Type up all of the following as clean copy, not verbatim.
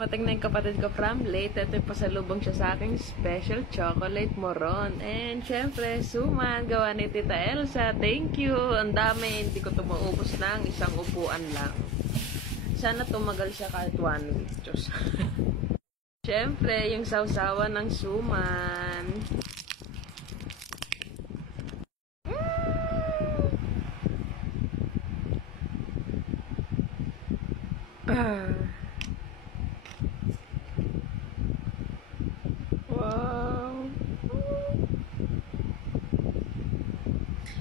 Mating na yung kapatid ko from late. Ito yung pasalubong siya sa aking special chocolate moron. And syempre, suman, gawa ni Tita Elsa. Thank you. Ang dami. Hindi ko ito maubos ng isang upuan lang. Sana tumagal siya kahit 1 week. Diyos. Syempre, yung sausawan ng suman. Wow.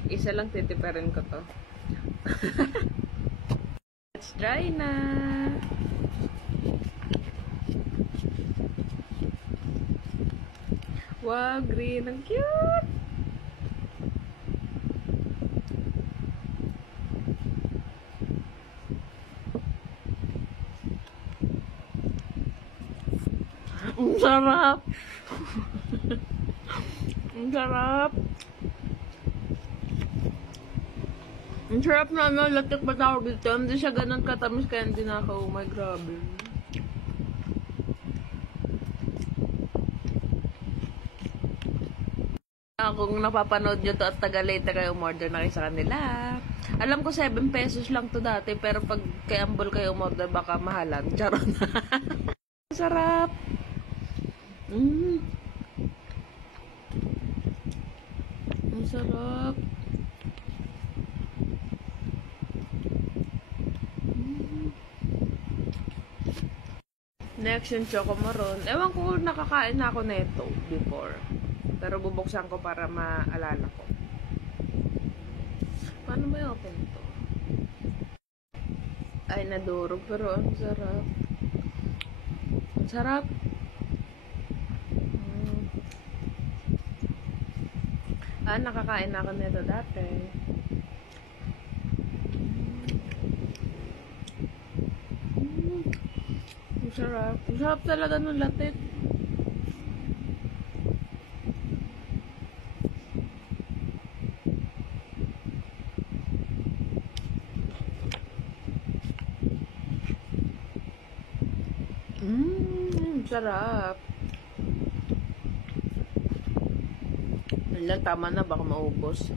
Isa lang titiparin ko to. Let's try na. Wow, green. Ang cute. Ang sarap. Ang sarap. Ang sarap na latik ba tawag dito? Hindi siya ganun katamis kaya hindi nakaumay. Grabe. Kung napapanood nyo to at taga-later kayo umorder na kayo sa kanila. Alam ko 7 pesos lang to dati pero pag kay Ambol kayo umorder baka mahalan. Charot. Sarap. Ang sarap. Next yung choco maron. Ewan ko nakakain na ako neto before. Pero bubuksan ko para maalala ko. Paano ba yung open to? Ay, nadurog. Pero ang sarap. Ang sarap. Nakakain na ako nito dati. Ang sarap. Ang sarap talaga ng latik. Sarap. Ilan, tama na, baka maubos.